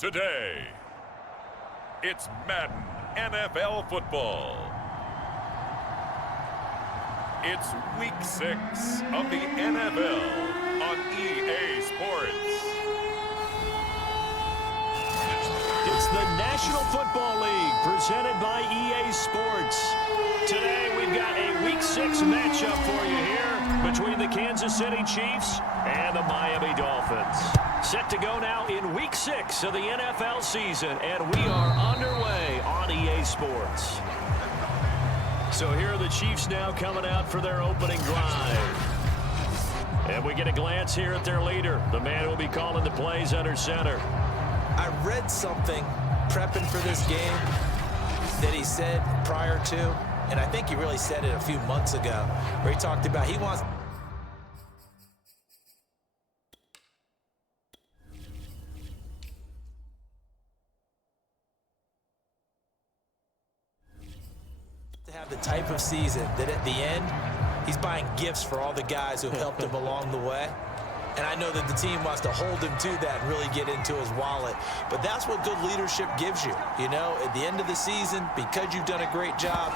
Today, it's Madden NFL football. It's Week 6 of the NFL on EA Sports. It's the National Football League presented by EA Sports. Today we've got a Week 6 matchup for you here between the Kansas City Chiefs and the Miami Dolphins. Set to go now in Week 6 of the NFL season, and we are underway on EA Sports. So here are the Chiefs now coming out for their opening drive. And we get a glance here at their leader, the man who will be calling the plays under center. I read something prepping for this game that he said prior to, and I think he really said it a few months ago, where he talked about he wants to have the type of season that at the end, he's buying gifts for all the guys who helped him along the way. And I know that the team wants to hold him to that and really get into his wallet. But that's what good leadership gives you. You know, at the end of the season, because you've done a great job,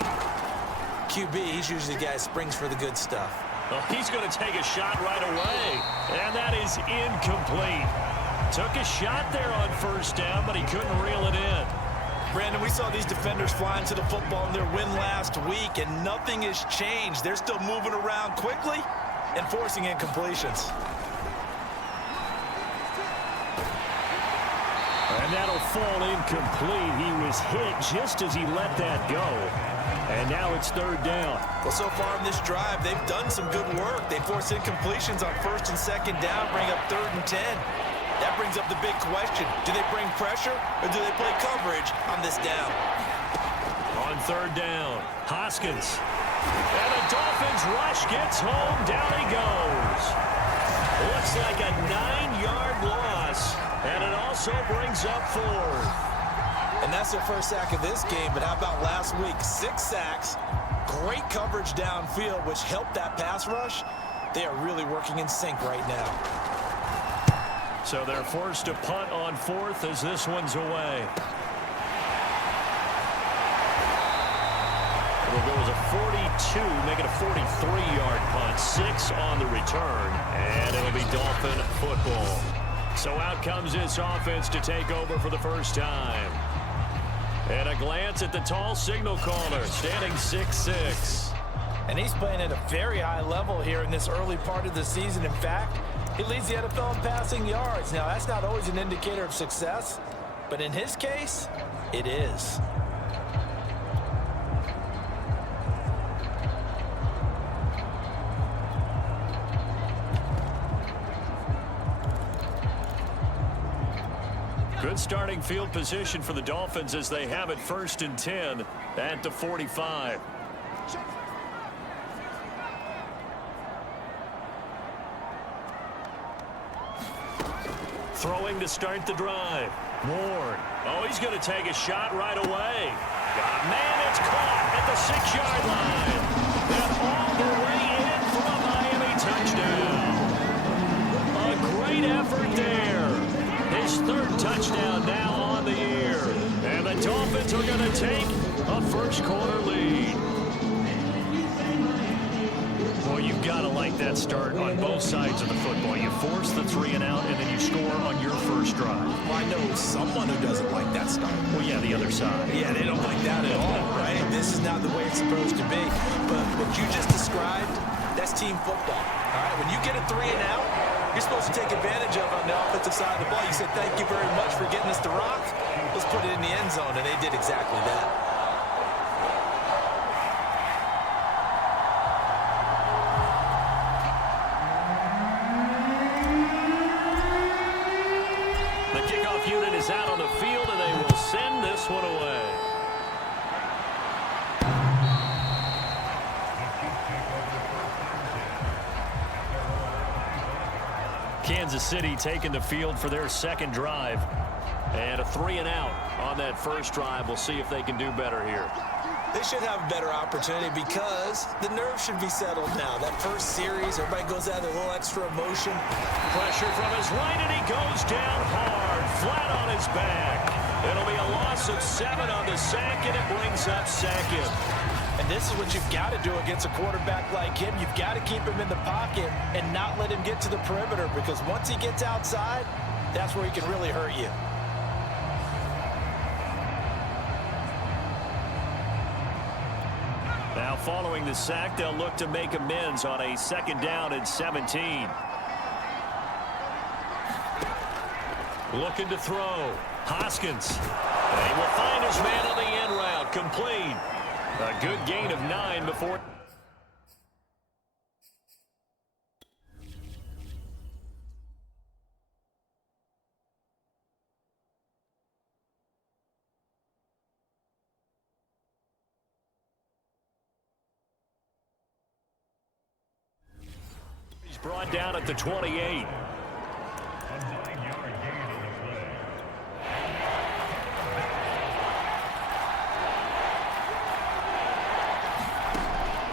QB, he's usually the guy that springs for the good stuff. Well, he's going to take a shot right away. And that is incomplete. Took a shot there on first down, but he couldn't reel it in. Brandon, we saw these defenders flying to the football in their win last week, and nothing has changed. They're still moving around quickly and forcing incompletions. And that'll fall incomplete. He was hit just as he let that go. And now it's third down. Well, so far in this drive, they've done some good work. They force incompletions on first and second down, bring up 3rd and 10. That brings up the big question. Do they bring pressure or do they play coverage on this down? On third down, Hoskins. And the Dolphins rush gets home. Down he goes. Looks like a 9-yard loss. And it also brings up 4. And that's their first sack of this game. But how about last week? 6 sacks, great coverage downfield, which helped that pass rush. They are really working in sync right now. So they're forced to punt on 4th as this one's away. It'll go as a 42, make it a 43-yard punt. 6 on the return, and it'll be Dolphin football. So out comes this offense to take over for the first time. And a glance at the tall signal caller, standing 6'6". And he's playing at a very high level here in this early part of the season. In fact, he leads the NFL in passing yards. Now, that's not always an indicator of success, but in his case, it is. Good starting field position for the Dolphins as they have it 1st and 10 at the 45. Throwing to start the drive. Ward. Oh, he's going to take a shot right away. Got a man. It's caught at the 6-yard line. And all the way in for a Miami touchdown. A great effort there. His 3rd touchdown now on the year. And the Dolphins are going to take a first-quarter lead. Well, you've got to like that start on both sides of the football. You force the 3 and out, and then you score on your first drive. Well, I know someone who doesn't like that start. Well, yeah, the other side. Yeah, they don't like that at all, right? This is not the way it's supposed to be. But what you just described, that's team football. All right, when you get a 3 and out, you're supposed to take advantage of on the offensive side of the ball. You said, thank you very much for getting us to rock. Let's put it in the end zone, and they did exactly that. The kickoff unit is out on the field, and they will send this one away. Kansas City taking the field for their second drive. And a 3 and out on that first drive. We'll see if they can do better here. They should have a better opportunity because the nerves should be settled now. That first series, everybody goes out with a little extra emotion. Pressure from his right, and he goes down hard, flat on his back. It'll be a loss of 7 on the sack, and it brings up second. And this is what you've got to do against a quarterback like him. You've got to keep him in the pocket and not let him get to the perimeter, because once he gets outside, that's where he can really hurt you. Now following the sack, they'll look to make amends on a 2nd down and 17. Looking to throw. Hoskins. And he will find his man on the end route. Complete. A good gain of 9 before. He's brought down at the 28.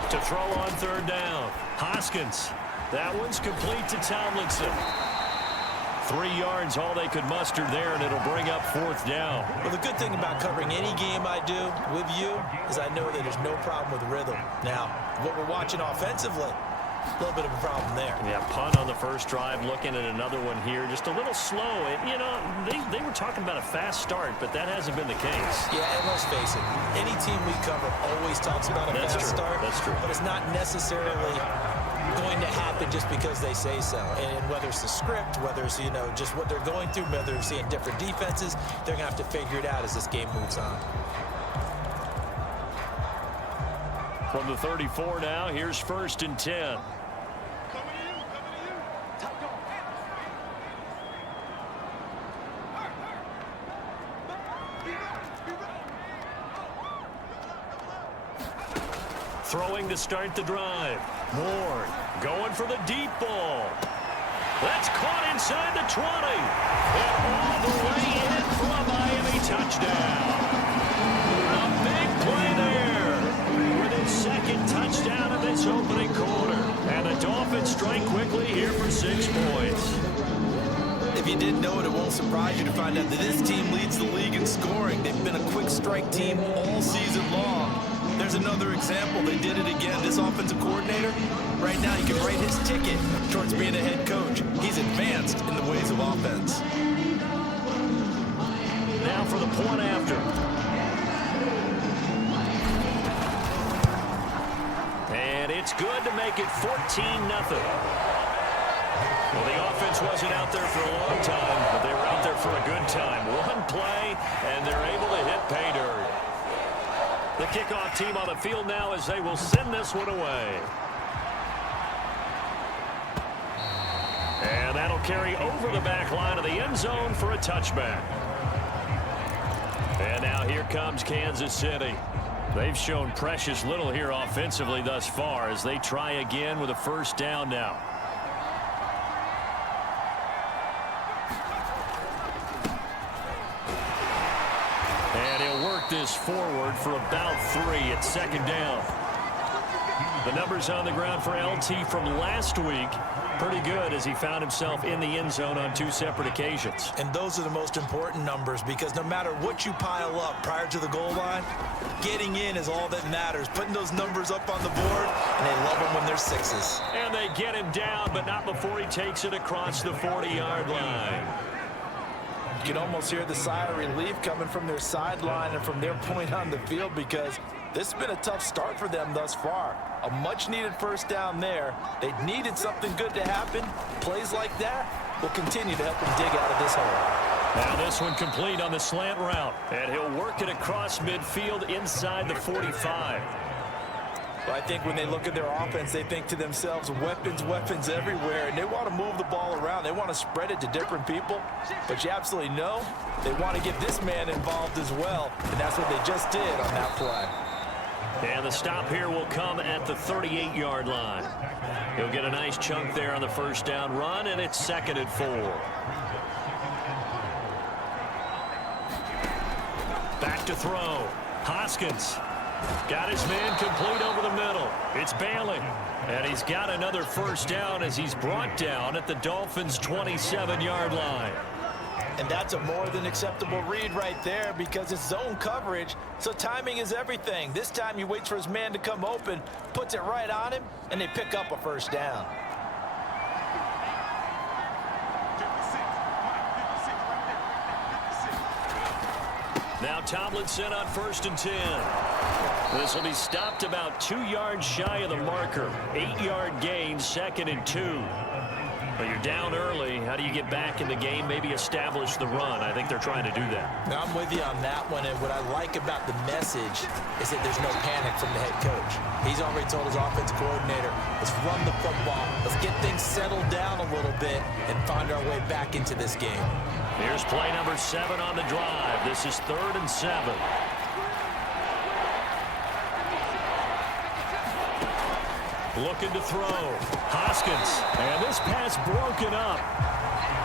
To throw on 3rd down. Hoskins. That one's complete to Tomlinson. 3 yards, all they could muster there, and it'll bring up 4th down. Well, the good thing about covering any game I do with you is I know that there's no problem with rhythm. Now, what we're watching offensively, a little bit of a problem there. Yeah, punt on the first drive, looking at another one here. Just a little slow. And, you know, they were talking about a fast start, but that hasn't been the case. Yeah, and let's face it, any team we cover always talks about a fast start. That's true. But it's not necessarily going to happen just because they say so. And whether it's the script, whether it's, you know, just what they're going through, whether they're seeing different defenses, they're going to have to figure it out as this game moves on. From the 34 now, here's 1st and 10. Throwing to start the drive. Moore going for the deep ball. That's caught inside the 20. And all the way in for a Miami touchdown. A big play there with his 2nd touchdown of this opening quarter. And the Dolphins strike quickly here for 6 points. If you didn't know it, it won't surprise you to find out that this team leads the league in scoring. They've been a quick strike team all season long. There's another example. They did it again. This offensive coordinator, right now you can write his ticket towards being a head coach. He's advanced in the ways of offense. Now for the point after. And it's good to make it 14-0. Well, the offense wasn't out there for a long time, but they were out there for a good time. One play, and they're able to hit pay dirt. The kickoff team on the field now as they will send this one away. And that'll carry over the back line of the end zone for a touchback. And now here comes Kansas City. They've shown precious little here offensively thus far as they try again with a 1st down now. And he'll work this forward for about 3 at 2nd down. The numbers on the ground for LT from last week, pretty good as he found himself in the end zone on 2 separate occasions. And those are the most important numbers, because no matter what you pile up prior to the goal line, getting in is all that matters. Putting those numbers up on the board, and they love them when they're 6s. And they get him down, but not before he takes it across the 40-yard line. You can almost hear the sigh of relief coming from their sideline and from their point on the field, because this has been a tough start for them thus far. A much-needed 1st down there. They needed something good to happen. Plays like that will continue to help them dig out of this hole. Now this one complete on the slant route. And he'll work it across midfield inside the 45. Well, I think when they look at their offense, they think to themselves, weapons, weapons everywhere, and they want to move the ball around. They want to spread it to different people, but you absolutely know they want to get this man involved as well, and that's what they just did on that play. And the stop here will come at the 38-yard line. He'll get a nice chunk there on the 1st down run, and it's 2nd and 4. Back to throw. Hoskins. Got his man complete over the middle. It's Bailey. And he's got another first down as he's brought down at the Dolphins' 27-yard line. And that's a more than acceptable read right there because it's zone coverage, so timing is everything. This time he waits for his man to come open, puts it right on him, and they pick up a first down. Now Tomlinson on 1st and 10. This will be stopped about 2 yards shy of the marker. 8-yard gain, 2nd and 2. But you're down early. How do you get back in the game, maybe establish the run? I think they're trying to do that. Now, I'm with you on that one, and what I like about the message is that there's no panic from the head coach. He's already told his offensive coordinator, let's run the football, let's get things settled down a little bit and find our way back into this game. Here's play number 7 on the drive. This is 3rd and 7. Looking to throw. Hoskins. And this pass broken up.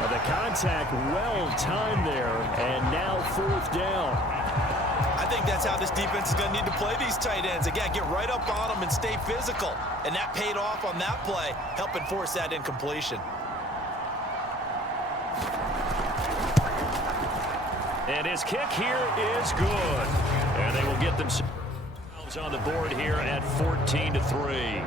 The contact well timed there. And now 4th down. I think that's how this defense is going to need to play these tight ends. Again, get right up on them and stay physical. And that paid off on that play, helping force that incompletion. And his kick here is good. And they will get themselves on the board here at 14-3.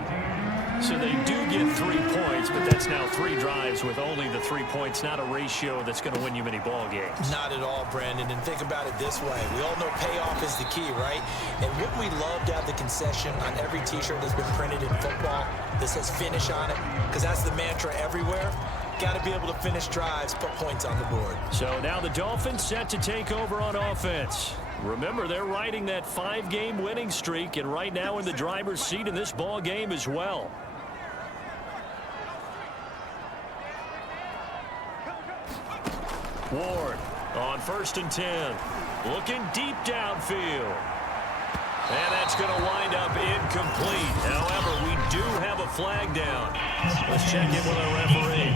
So they do get 3 points, but that's now 3 drives with only the 3 points, not a ratio that's going to win you many ball games. Not at all, Brandon. And think about it this way. We all know payoff is the key, right? And wouldn't we love to have the concession on every T-shirt that's been printed in football that says finish on it? Because that's the mantra everywhere. Got to be able to finish drives, put points on the board. So now the Dolphins set to take over on offense. Remember, they're riding that 5-game winning streak, and right now in the driver's seat in this ball game as well. Ward on 1st and 10. Looking deep downfield. And that's going to wind up incomplete. However, we do have a flag down. Let's check in with our referee.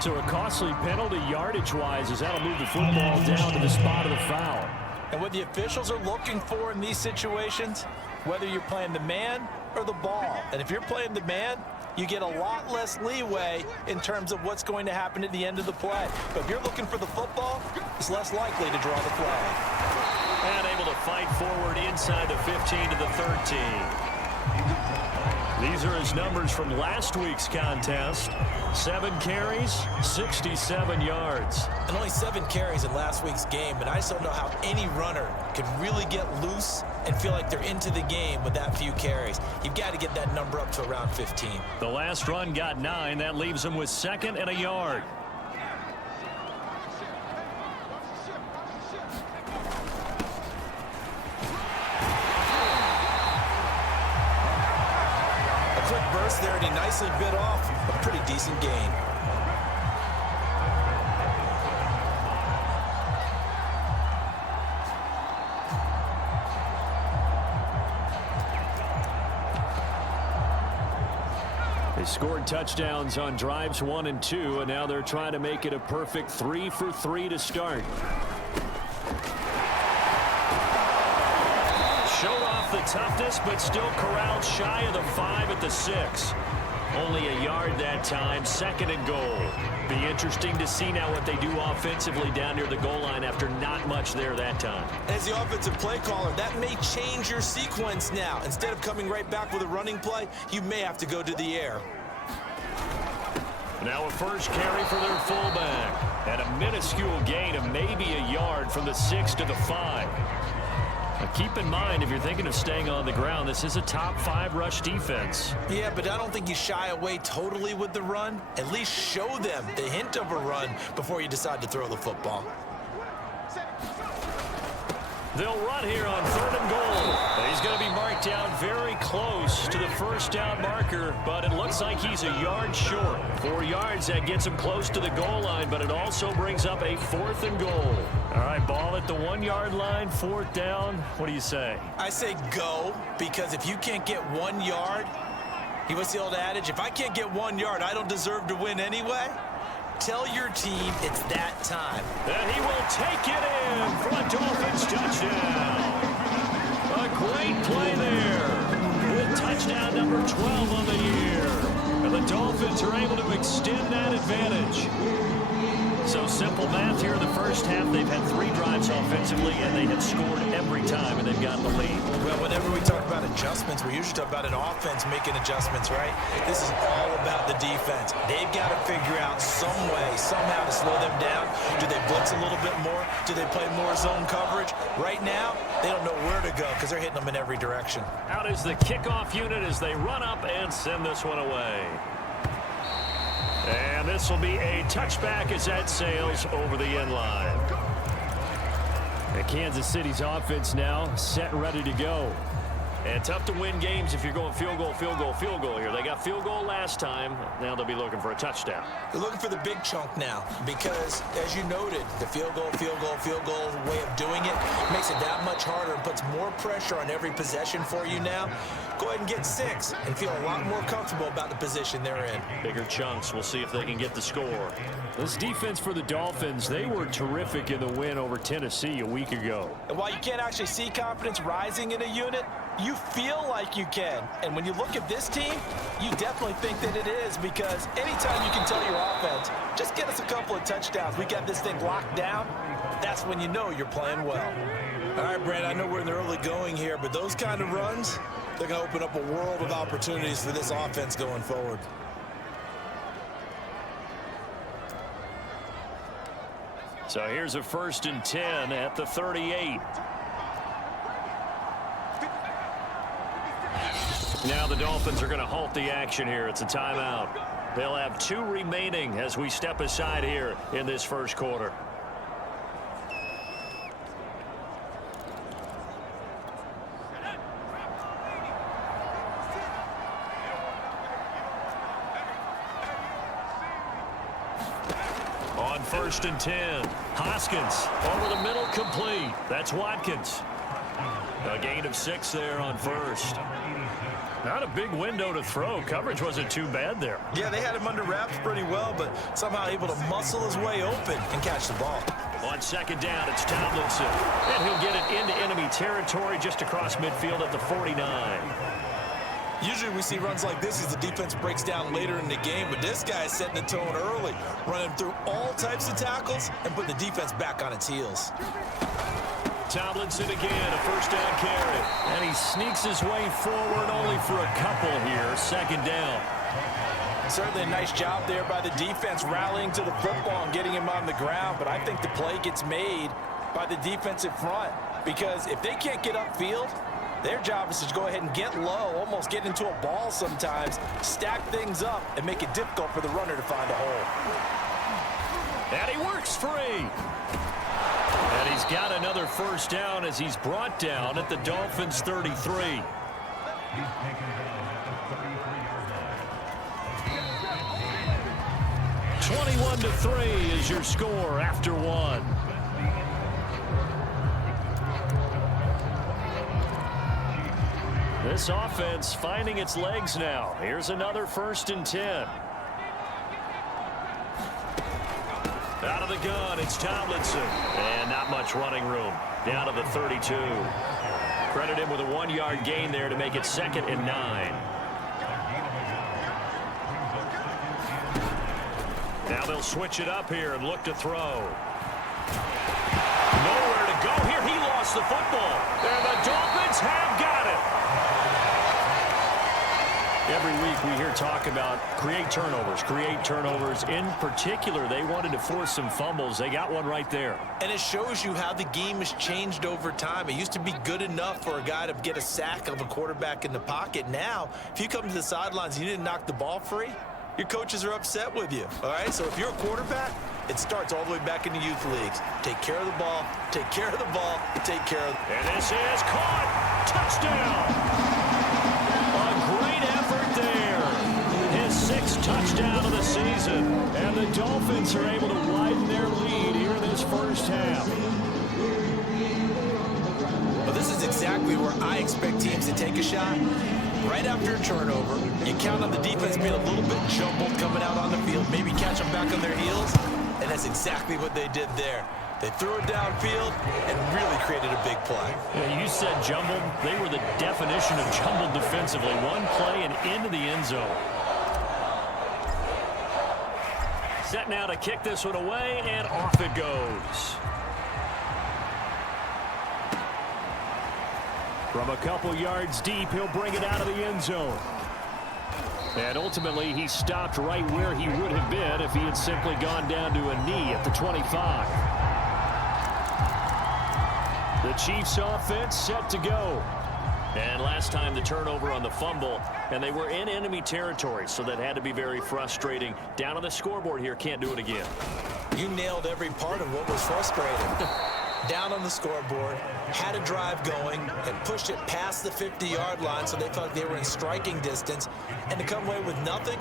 So a costly penalty yardage-wise as that'll move the football down to the spot of the foul. And what the officials are looking for in these situations, whether you're playing the man or the ball. And if you're playing the man, you get a lot less leeway in terms of what's going to happen at the end of the play. But if you're looking for the football, it's less likely to draw the flag. And able to fight forward inside the 15 to the 13. These are his numbers from last week's contest. 7 carries, 67 yards. And only 7 carries in last week's game, but I just don't know how any runner can really get loose and feel like they're into the game with that few carries. You've got to get that number up to around 15. The last run got 9. That leaves him with 2nd and a yard. There, and he nicely bit off a pretty decent gain. They scored touchdowns on drives 1 and 2, and now they're trying to make it a perfect 3 for 3 to start. Showed off the toughness, but still corralled shy of the 5 at the 6. Only a yard that time, 2nd and goal. Be interesting to see now what they do offensively down near the goal line after not much there that time. As the offensive play caller, that may change your sequence now. Instead of coming right back with a running play, you may have to go to the air. Now a first carry for their fullback. And a minuscule gain of maybe a yard from the 6 to the 5. Now keep in mind, if you're thinking of staying on the ground, this is a top 5 rush defense. Yeah, but I don't think you shy away totally with the run. At least show them the hint of a run before you decide to throw the football. They'll run here on 3rd and goal. He's going to be marked down very close to the first down marker, but it looks like he's a yard short. 4 yards, that gets him close to the goal line, but it also brings up a 4th and goal. All right, ball at the 1-yard line, 4th down. What do you say? I say go, because if you can't get 1 yard, what's the old adage? If I can't get 1 yard, I don't deserve to win anyway. Tell your team it's that time. And he will take it in for a Dolphins touchdown. Great play there. With touchdown number 12 on the year. And the Dolphins are able to extend that advantage. So simple math here in the first half. They've had 3 drives offensively, and they have scored every time, and they've got the lead. Well, whenever we talk about adjustments, we usually talk about an offense making adjustments, right? This is all about the defense. They've got to figure out some way, somehow to slow them down. Do they blitz a little bit more? Do they play more zone coverage? Right now, they don't know where to go because they're hitting them in every direction. Out is the kickoff unit as they run up and send this one away. And this will be a touchback as that sails over the end line. And Kansas City's offense now set and ready to go. And tough to win games if you're going field goal, field goal, field goal here. They got field goal last time. Now they'll be looking for a touchdown. They're looking for the big chunk now because, as you noted, the field goal way of doing it makes it that much harder and puts more pressure on every possession for you now. Go ahead and get 6 and feel a lot more comfortable about the position they're in. Bigger chunks. We'll see if they can get the score. This defense for the Dolphins, they were terrific in the win over Tennessee a week ago. And while you can't actually see confidence rising in a unit, you feel like you can. And when you look at this team, you definitely think that it is because anytime you can tell your offense, just get us a couple of touchdowns, we got this thing locked down, that's when you know you're playing well. All right, Brad, I know we're in the early going here, but those kind of runs, they're going to open up a world of opportunities for this offense going forward. So here's a 1st and 10 at the 38. Now the Dolphins are going to halt the action here. It's a timeout. They'll have 2 remaining as we step aside here in this first quarter. On 1st and 10, Hoskins over the middle, complete. That's Watkins. A gain of 6 there on 1st. Not a big window to throw. Coverage wasn't too bad there. Yeah, they had him under wraps pretty well, but somehow able to muscle his way open and catch the ball. On 2nd down, it's Tomlinson. And he'll get it into enemy territory just across midfield at the 49. Usually we see runs like this as the defense breaks down later in the game, but this guy is setting the tone early, running through all types of tackles and putting the defense back on its heels. Tomlinson again, a 1st down carry. And he sneaks his way forward only for a couple here. 2nd down. Certainly a nice job there by the defense rallying to the football and getting him on the ground, but I think the play gets made by the defensive front because if they can't get upfield, their job is to go ahead and get low, almost get into a ball sometimes, stack things up, and make it difficult for the runner to find a hole. And he works free. And he's got another 1st down as he's brought down at the Dolphins' 33. 21-3 is your score after 1. This offense finding its legs now. Here's another 1st and 10. Out of the gun, it's Tomlinson. And not much running room. Down to the 32. Credit him with a 1-yard gain there to make it 2nd and 9. Now they'll switch it up here and look to throw. Nowhere to go here. He lost the football. And the Dolphins have got it. Every week we hear talk about create turnovers. In particular, they wanted to force some fumbles. They got one right there. And it shows you how the game has changed over time. It used to be good enough for a guy to get a sack of a quarterback in the pocket. Now, if you come to the sidelines and you didn't knock the ball free, your coaches are upset with you. All right, so if you're a quarterback, it starts all the way back in the youth leagues. Take care of the ball, take care of the ball, take care of the... And this is caught. Touchdown. A great effort there. His 6th touchdown of the season. And the Dolphins are able to widen their lead here in this first half. Well, this is exactly where I expect teams to take a shot. Right after a turnover, you count on the defense being a little bit jumbled coming out on the field, maybe catch them back on their heels, and that's exactly what they did there. They threw it downfield and really created a big play. Yeah, you said jumbled. They were the definition of jumbled defensively. One play and into the end zone. Set now to kick this one away, and off it goes. From a couple yards deep, he'll bring it out of the end zone. And ultimately, he stopped right where he would have been if he had simply gone down to a knee at the 25. The Chiefs offense set to go. And last time the turnover on the fumble, and they were in enemy territory, so that had to be very frustrating. Down on the scoreboard here, can't do it again. You nailed every part of what was frustrating. Down on the scoreboard, had a drive going, and pushed it past the 50-yard line so they thought they were in striking distance, and to come away with nothing,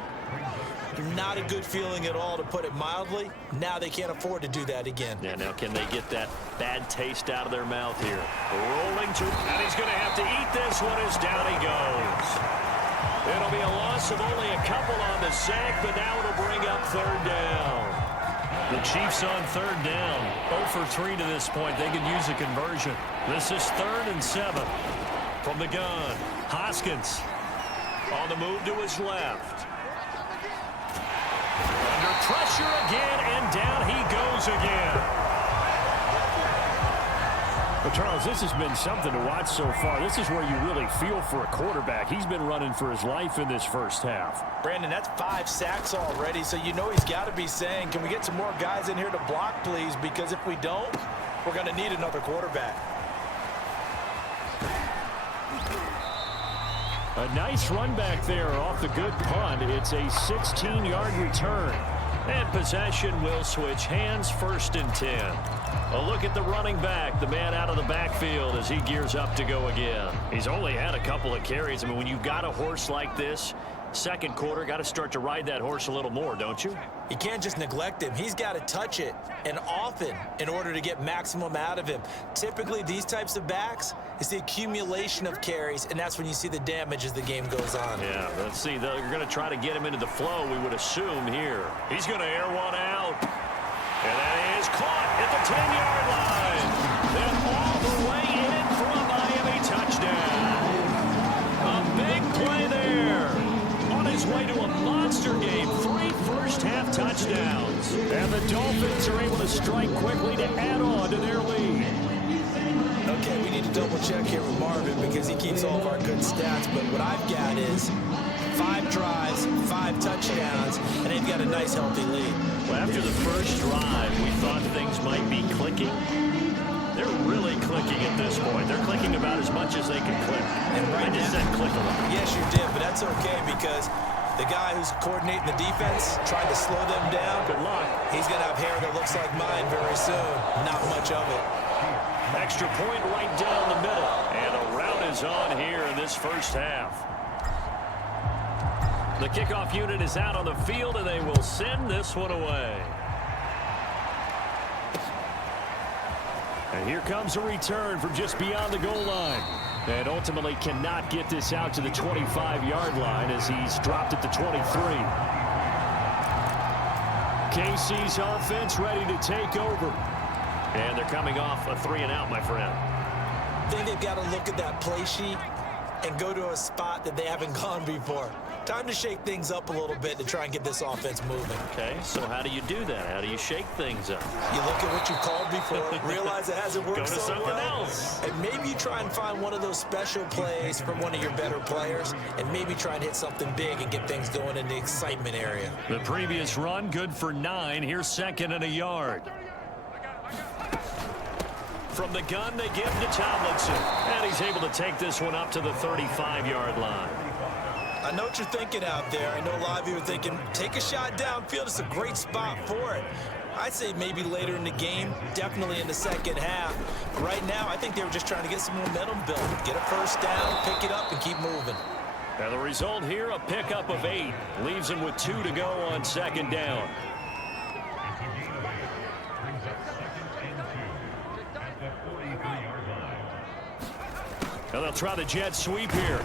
not a good feeling at all, to put it mildly. Now they can't afford to do that again. Yeah, now can they get that bad taste out of their mouth here? Rolling to, and he's going to have to eat this one as down he goes. It'll be a loss of only a couple on the sack, but now it'll bring up third down. The Chiefs on third down. 0 for 3 to this point. They could use a conversion. This is 3rd and 7 from the gun. Hoskins on the move to his left. Under pressure again, and down he goes again. Well, Charles, this has been something to watch so far. This is where you really feel for a quarterback. He's been running for his life in this first half. Brandon, that's 5 sacks already, so you know he's got to be saying, can we get some more guys in here to block, please? Because if we don't, we're going to need another quarterback. A nice run back there off the good punt. It's a 16-yard return. And possession will switch hands, 1st and 10. A look at the running back, the man out of the backfield as he gears up to go again. He's only had a couple of carries. I mean, when you've got a horse like this, second quarter, got to start to ride that horse a little more, don't you? You can't just neglect him. He's got to touch it, and often, in order to get maximum out of him. Typically, these types of backs, it's the accumulation of carries, and that's when you see the damage as the game goes on. Yeah, let's see. They're going to try to get him into the flow, we would assume here. He's going to air one out. And that is caught at the 10-yard line. Then all the way in for a Miami touchdown. A big play there. On his way to a monster game. 3 first-half touchdowns. And the Dolphins are able to strike quickly to add on to their lead. Okay, we need to double-check here with Marvin because he keeps all of our good stats. But what I've got is 5 drives, 5 touchdowns, and they've got a nice, healthy lead. Well, after the first drive, we thought things might be clicking. They're really clicking at this point. They're clicking about as much as they can click. And right I just now, said click a lot. Yes, you did, but that's okay because the guy who's coordinating the defense, trying to slow them down, Good luck. he's going to have hair that looks like mine very soon. Not much of it. Extra point right down the middle. And a rout is on here in this first half. The kickoff unit is out on the field, and they will send this one away. And here comes a return from just beyond the goal line. And ultimately cannot get this out to the 25-yard line as he's dropped at the 23. KC's offense ready to take over. And they're coming off a 3-and-out, my friend. I think they've got to look at that play sheet and go to a spot that they haven't gone before. Time to shake things up a little bit to try and get this offense moving. Okay, so how do you do that? How do you shake things up? You look at what you called before, realize it hasn't worked Go to so something well, else. and maybe you try and find one of those special plays from one of your better players, and maybe try and hit something big and get things going in the excitement area. The previous run, good for 9. Here's 2nd and a yard. From the gun, they give to Tomlinson. And he's able to take this one up to the 35-yard line. I know what you're thinking out there. I know a lot of you are thinking, take a shot downfield. It's a great spot for it. I'd say maybe later in the game, definitely in the second half. But right now, I think they were just trying to get some momentum built. Get a first down, pick it up, and keep moving. And the result here, a pickup of 8. Leaves him with 2 to go on 2nd down. And they'll try the jet sweep here.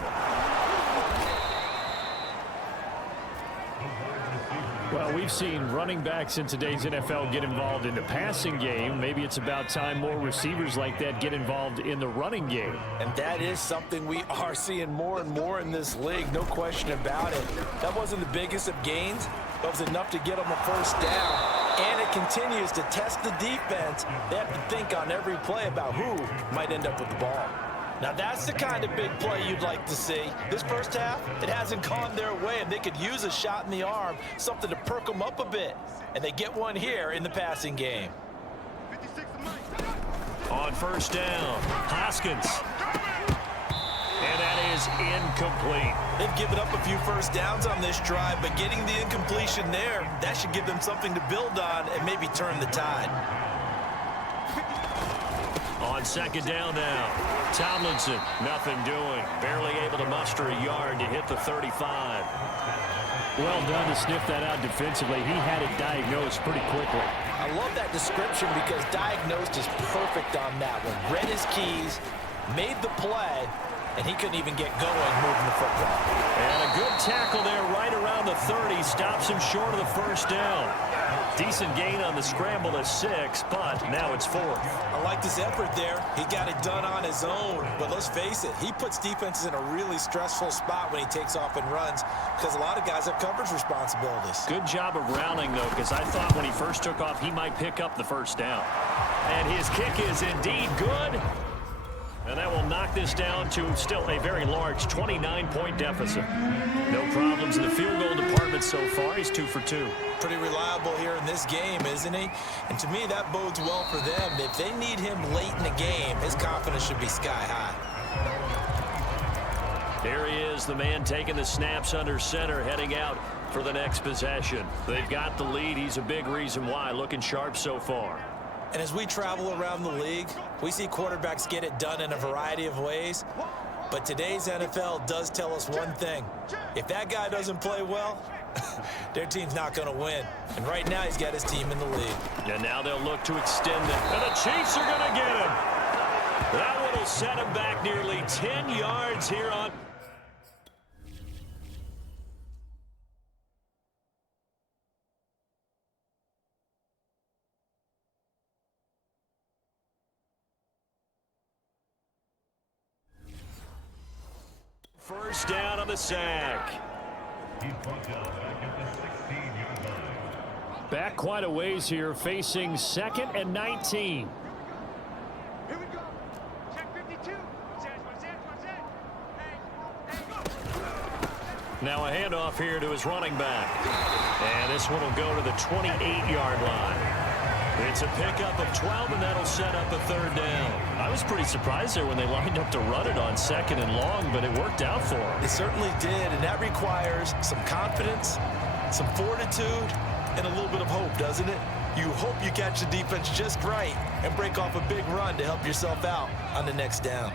Well, we've seen running backs in today's NFL get involved in the passing game. Maybe it's about time more receivers like that get involved in the running game. And that is something we are seeing more and more in this league, no question about it. That wasn't the biggest of gains, but it was enough to get them a first down. And it continues to test the defense. They have to think on every play about who might end up with the ball. Now, that's the kind of big play you'd like to see. This first half, it hasn't gone their way, and they could use a shot in the arm, something to perk them up a bit. And they get one here in the passing game. On first down, Hoskins. And that is incomplete. They've given up a few first downs on this drive, but getting the incompletion there, that should give them something to build on and maybe turn the tide. On second down now, Tomlinson, nothing doing. Barely able to muster a yard to hit the 35. Well done to sniff that out defensively. He had it diagnosed pretty quickly. I love that description because diagnosed is perfect on that one. Read his keys, made the play, and he couldn't even get going moving the football. And a good tackle there right around the 30. Stops him short of the first down. Decent gain on the scramble at 6, but now it's 4th. I like this effort there. He got it done on his own. But let's face it, he puts defenses in a really stressful spot when he takes off and runs because a lot of guys have coverage responsibilities. Good job of rounding, though, because I thought when he first took off, he might pick up the first down. And his kick is indeed good. And that will knock this down to still a very large 29-point deficit. No problems in the field goal department so far. He's 2 for 2. Pretty reliable here in this game, isn't he? And to me, that bodes well for them. If they need him late in the game, his confidence should be sky high. There he is, the man taking the snaps under center, heading out for the next possession. They've got the lead. He's a big reason why. Looking sharp so far. And as we travel around the league, we see quarterbacks get it done in a variety of ways. But today's NFL does tell us one thing. If that guy doesn't play well, their team's not going to win. And right now, he's got his team in the lead. And now they'll look to extend it. And the Chiefs are going to get him. That one will set him back nearly 10 yards here on... First down on the sack. Back quite a ways here, facing 2nd and 19. Here we go. Check 52. Now a handoff here to his running back. And this one will go to the 28-yard line. It's a pickup of 12, and that'll set up a 3rd down. I was pretty surprised there when they lined up to run it on 2nd and long, but it worked out for them. It certainly did, and that requires some confidence, some fortitude, and a little bit of hope, doesn't it? You hope you catch the defense just right and break off a big run to help yourself out on the next down.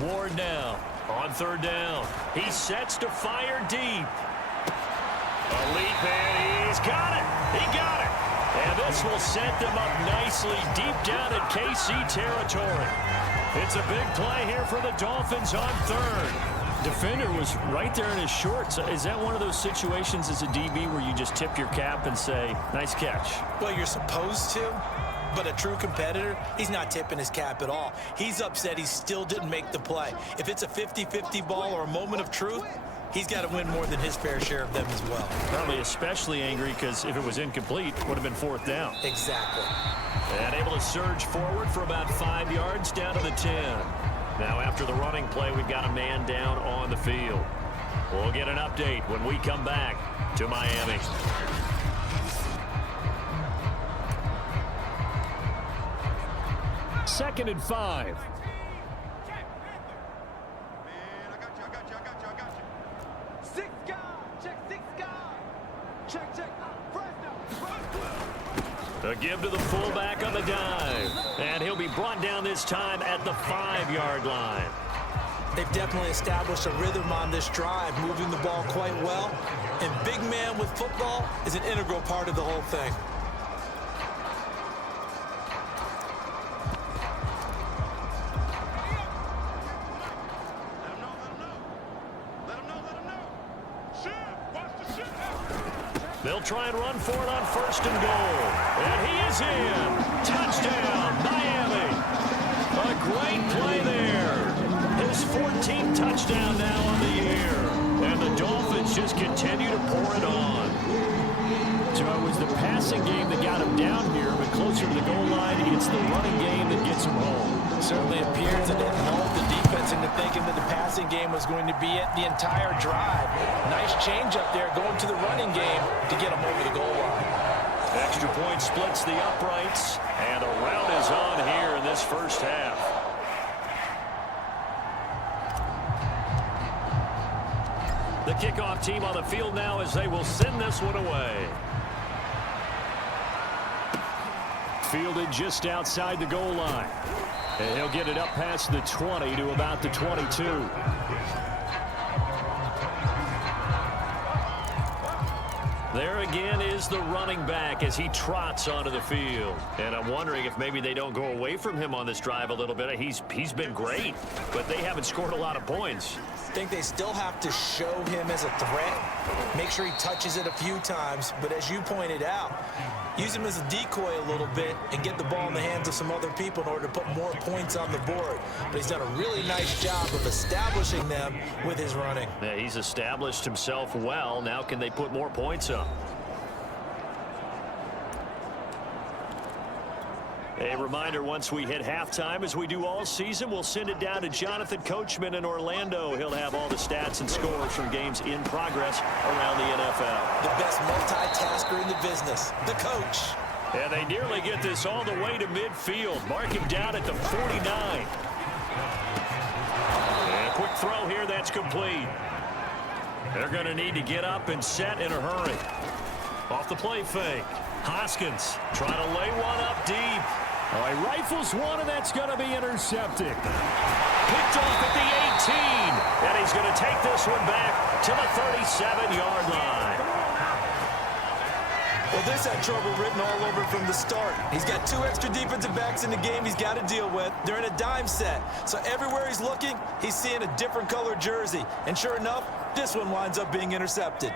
Ward now on 3rd down. He sets to fire deep. A leap, and he's got it. He got it. And this will set them up nicely deep down in KC territory. It's a big play here for the Dolphins on 3rd. Defender was right there in his shorts. Is that one of those situations as a DB where you just tip your cap and say, nice catch? Well, you're supposed to. But a true competitor, he's not tipping his cap at all. He's upset he still didn't make the play. If it's a 50-50 ball or a moment of truth, he's got to win more than his fair share of them as well. Probably especially angry because if it was incomplete, it would have been 4th down. Exactly. And able to surge forward for about 5 yards down to the 10. Now after the running play, we've got a man down on the field. We'll get an update when we come back to Miami. Second and 5. Six guy. Check 6 guy. Check. A give to the fullback on the dive. And he'll be brought down this time at the 5-yard line. They've definitely established a rhythm on this drive, moving the ball quite well. And big man with football is an integral part of the whole thing. They'll try and run for it on 1st and goal. And he is in. Touchdown, Miami. A great play there. His 14th touchdown now on the year. And the Dolphins just continue to pour it on. So it was the passing game that got him down here, but closer to the goal line, it's the running game that gets him home. Certainly appears that it lulled the defense into thinking that the passing game was going to be it the entire drive. Nice change up there going to the running game to get him over the goal line. Extra point splits the uprights, and a rout is on here in this first half. The kickoff team on the field now as they will send this one away. Fielded just outside the goal line. And he'll get it up past the 20 to about the 22. There again is the running back as he trots onto the field. And I'm wondering if maybe they don't go away from him on this drive a little bit. He's been great, but they haven't scored a lot of points. I think they still have to show him as a threat, make sure he touches it a few times, but as you pointed out, use him as a decoy a little bit and get the ball in the hands of some other people in order to put more points on the board. But he's done a really nice job of establishing them with his running. Yeah, he's established himself well. Now can they put more points up? A reminder, once we hit halftime, as we do all season, we'll send it down to Jonathan Coachman in Orlando. He'll have all the stats and scores from games in progress around the NFL. The best multitasker in the business, the coach. And they nearly get this all the way to midfield. Mark him down at the 49. And a quick throw here, that's complete. They're going to need to get up and set in a hurry. Off the play fake. Hoskins trying to lay one up deep. All right, rifles one, and that's going to be intercepted. Picked off at the 18. And he's going to take this one back to the 37-yard line. Well, this had trouble written all over from the start. He's got 2 extra defensive backs in the game he's got to deal with. They're in a dime set. So everywhere he's looking, he's seeing a different color jersey. And sure enough, this one winds up being intercepted.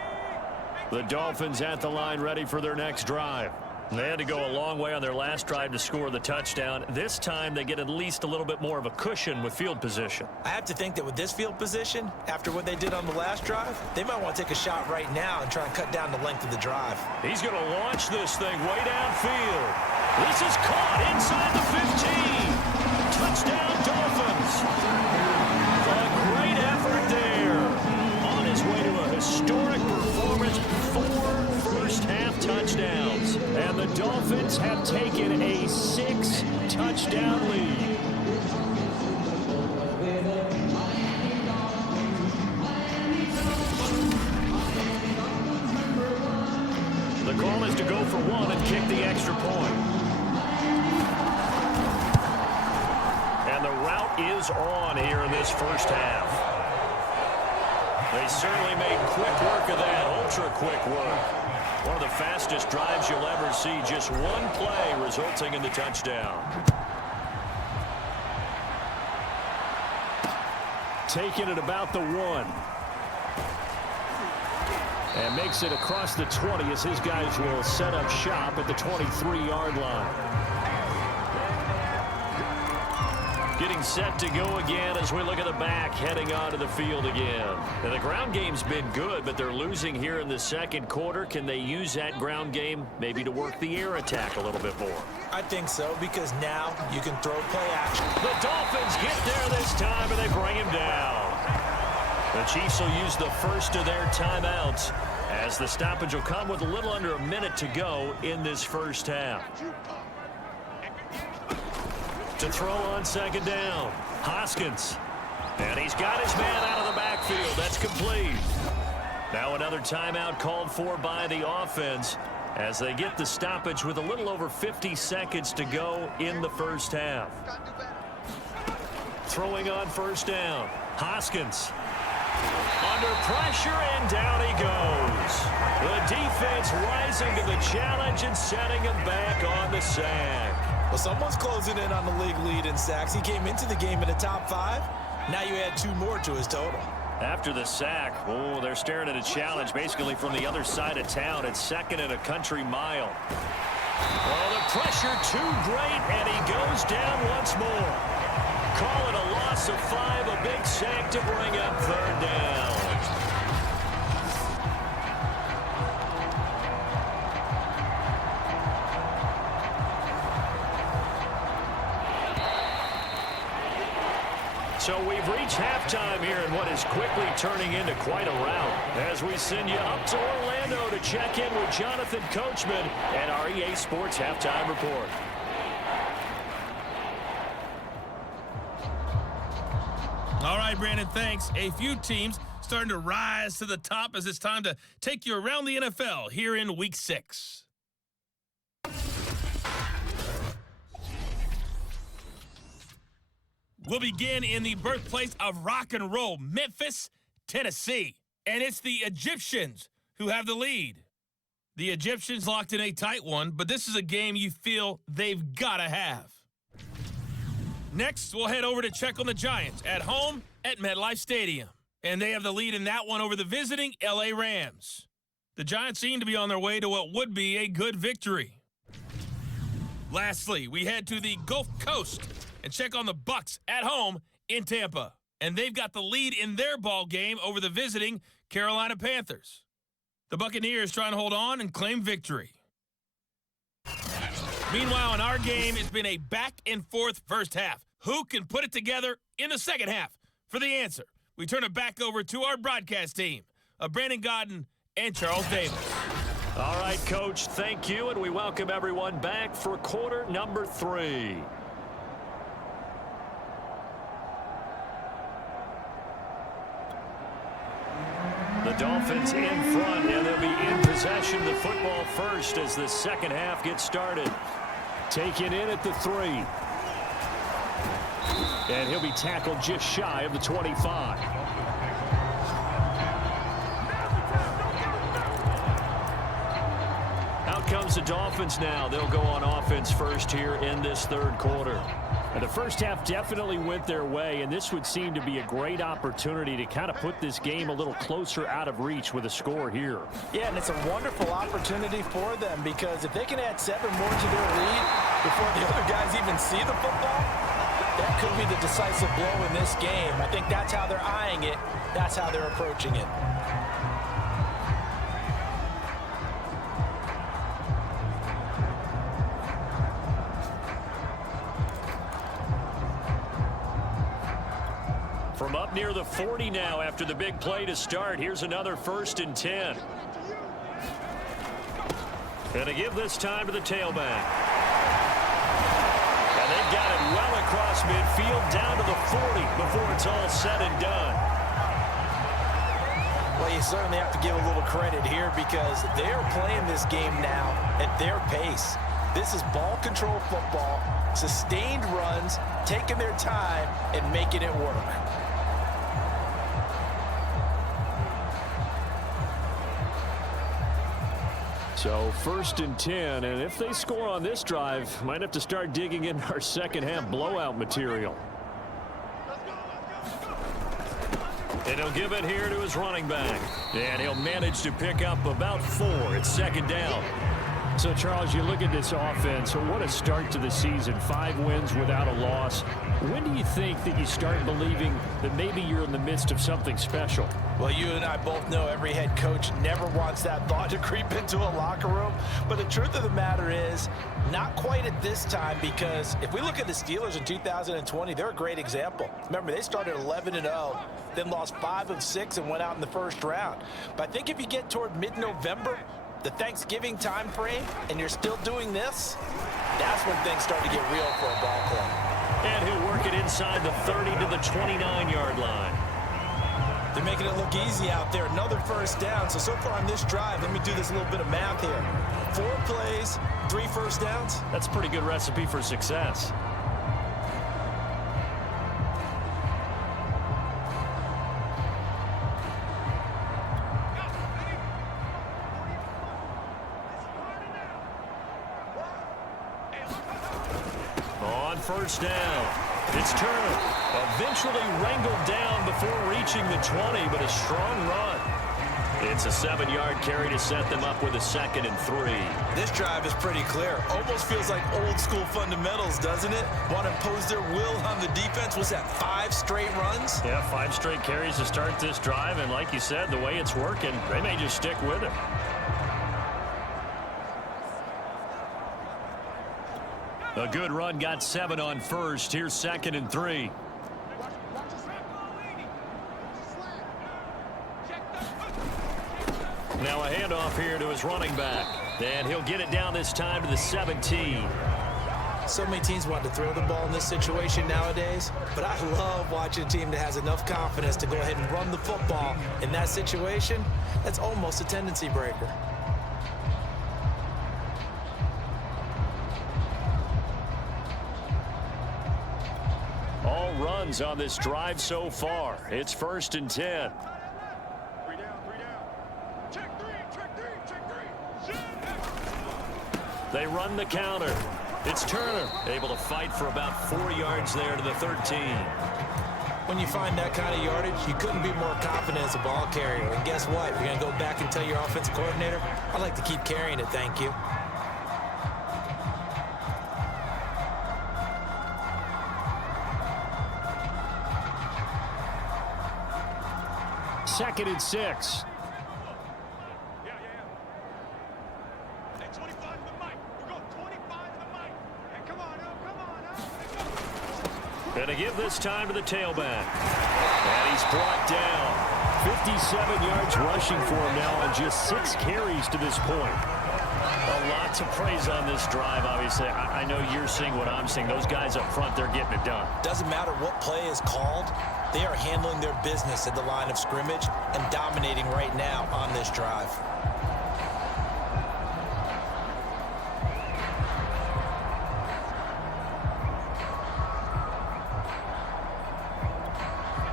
The Dolphins at the line ready for their next drive. They had to go a long way on their last drive to score the touchdown. This time they get at least a little bit more of a cushion with field position. I have to think that with this field position, after what they did on the last drive, they might want to take a shot right now and try and cut down the length of the drive. He's going to launch this thing way downfield. This is caught inside the 15. Touchdown, Dolphins. A great effort there. On his way to a historic performance, 4 first-half touchdowns. And the Dolphins have taken a 6-touchdown lead. The call is to go for 1 and kick the extra point. And the route is on here in this first half. They certainly made quick work of that, ultra-quick work. One of the fastest drives you'll ever see. Just one play resulting in the touchdown. Taking it about the 1. And makes it across the 20 as his guys will set up shop at the 23-yard line. Getting set to go again as we look at the back heading onto the field again. And the ground game's been good, but they're losing here in the second quarter. Can they use that ground game maybe to work the air attack a little bit more? I think so, because now you can throw play action. The Dolphins get there this time, and they bring him down. The Chiefs will use the first of their timeouts as the stoppage will come with a little under a minute to go in this first half. To throw on second down, Hoskins. And he's got his man out of the backfield. That's complete. Now another timeout called for by the offense as they get the stoppage with a little over 50 seconds to go in the first half. Throwing on first down, Hoskins. Under pressure, and down he goes. The defense rising to the challenge and setting him back on the sack. Well, someone's closing in on the league lead in sacks. He came into the game in the top 5. Now you add 2 more to his total. After the sack, oh, they're staring at a challenge basically from the other side of town. It's 2nd and a country mile. Oh, the pressure too great, and he goes down once more. Call it a loss of 5, a big sack to bring up 3rd down. So we've reached halftime here in what is quickly turning into quite a rout as we send you up to Orlando to check in with Jonathan Coachman and our EA Sports Halftime Report. All right, Brandon, thanks. A few teams starting to rise to the top as it's time to take you around the NFL here in Week 6. We'll begin in the birthplace of rock and roll, Memphis, Tennessee. And it's the Egyptians who have the lead. The Egyptians locked in a tight one, but this is a game you feel they've got to have. Next, we'll head over to check on the Giants at home at MetLife Stadium. And they have the lead in that one over the visiting LA Rams. The Giants seem to be on their way to what would be a good victory. Lastly, we head to the Gulf Coast and check on the Bucs at home in Tampa. And they've got the lead in their ball game over the visiting Carolina Panthers. The Buccaneers trying to hold on and claim victory. Meanwhile, in our game, it's been a back-and-forth first half. Who can put it together in the second half? For the answer, we turn it back over to our broadcast team of Brandon Godden and Charles Davis. All right, Coach, thank you, and we welcome everyone back for quarter number 3. The Dolphins in front, and they'll be in possession of the football first as the second half gets started. Taken in at the 3. And he'll be tackled just shy of the 25. Out comes the Dolphins now. They'll go on offense first here in this third quarter. And the first half definitely went their way, and this would seem to be a great opportunity to kind of put this game a little closer out of reach with a score here. Yeah, and it's a wonderful opportunity for them because if they can add 7 more to their lead before the other guys even see the football, that could be the decisive blow in this game. I think that's how they're eyeing it. That's how they're approaching it. From up near the 40 now after the big play to start. Here's another 1st and 10. And to give this time to the tailback. And they've got it well across midfield down to the 40 before it's all said and done. Well, you certainly have to give a little credit here because they are playing this game now at their pace. This is ball control football, sustained runs, taking their time and making it work. So 1st and 10, and if they score on this drive, might have to start digging in our second half blowout material. And he'll give it here to his running back. And he'll manage to pick up about 4. It's 2nd down. So, Charles, you look at this offense, what a start to the season. 5 wins without a loss. When do you think that you start believing that maybe you're in the midst of something special? Well, you and I both know every head coach never wants that thought to creep into a locker room. But the truth of the matter is, not quite at this time, because if we look at the Steelers in 2020, they're a great example. Remember, they started 11-0, then lost 5 of 6 and went out in the first round. But I think if you get toward mid-November, the Thanksgiving time frame, and you're still doing this, that's when things start to get real for a ball club. And he'll work it inside the 30 to the 29-yard line. They're making it look easy out there. Another 1st down. So far on this drive, let me do this little bit of math here. 4 plays, 3 first downs. That's a pretty good recipe for success. first down. It's Turner. Eventually wrangled down before reaching the 20, but a strong run. It's a 7-yard carry to set them up with a 2nd and 3. This drive is pretty clear. Almost feels like old school fundamentals, doesn't it? Want to impose their will on the defense. Was that 5 straight runs? Yeah, 5 straight carries to start this drive, and like you said, the way it's working, they may just stick with it. A good run, got 7 on first. Here's 2nd and 3. Now a handoff here to his running back. And he'll get it down this time to the 17. So many teams want to throw the ball in this situation nowadays, but I love watching a team that has enough confidence to go ahead and run the football. In that situation, that's almost a tendency breaker. All runs on this drive so far. It's 1st and 10. They run the counter. It's Turner, able to fight for about 4 yards there to the 13. When you find that kind of yardage, you couldn't be more confident as a ball carrier. And guess what? You're going to go back and tell your offensive coordinator, I'd like to keep carrying it, thank you. Second and 6. And to give this time to the tailback. And he's brought down. 57 yards rushing for him now on just 6 carries to this point. A lot to praise on this drive, obviously. I know you're seeing what I'm seeing. Those guys up front, they're getting it done. Doesn't matter what play is called. They are handling their business at the line of scrimmage and dominating right now on this drive.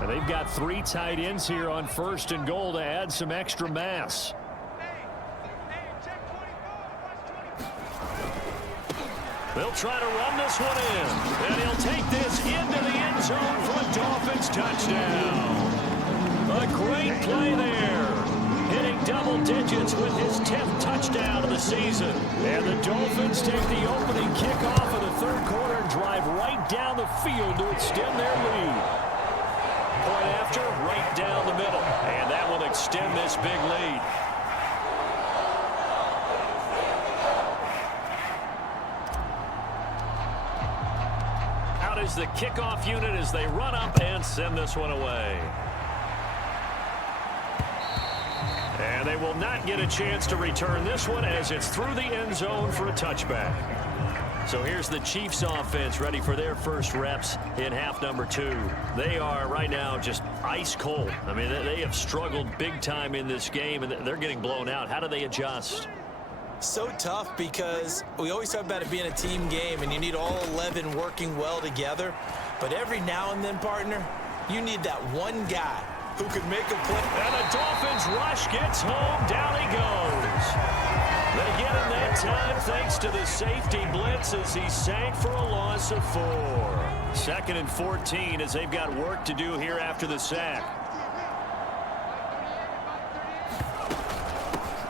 And they've got 3 tight ends here on 1st and goal to add some extra mass. They'll try to run this one in. And he'll take this into the end zone for a Dolphins touchdown. A great play there. Hitting double digits with his 10th touchdown of the season. And the Dolphins take the opening kickoff of the 3rd quarter and drive right down the field to extend their lead. Point after, right down the middle. And that will extend this big lead. Out is the kickoff unit as they run up and send this one away. And they will not get a chance to return this one as it's through the end zone for a touchback. So here's the Chiefs offense ready for their first reps in half number 2. They are right now just ice cold. I mean, they have struggled big time in this game, and they're getting blown out. How do they adjust? So tough because we always talk about it being a team game, and you need all 11 working well together. But every now and then, partner, you need that one guy who can make a play. And the Dolphins rush gets home. Down he goes. They get him that time thanks to the safety blitz as he sank for a loss of 4. 2nd and 14 as they've got work to do here after the sack.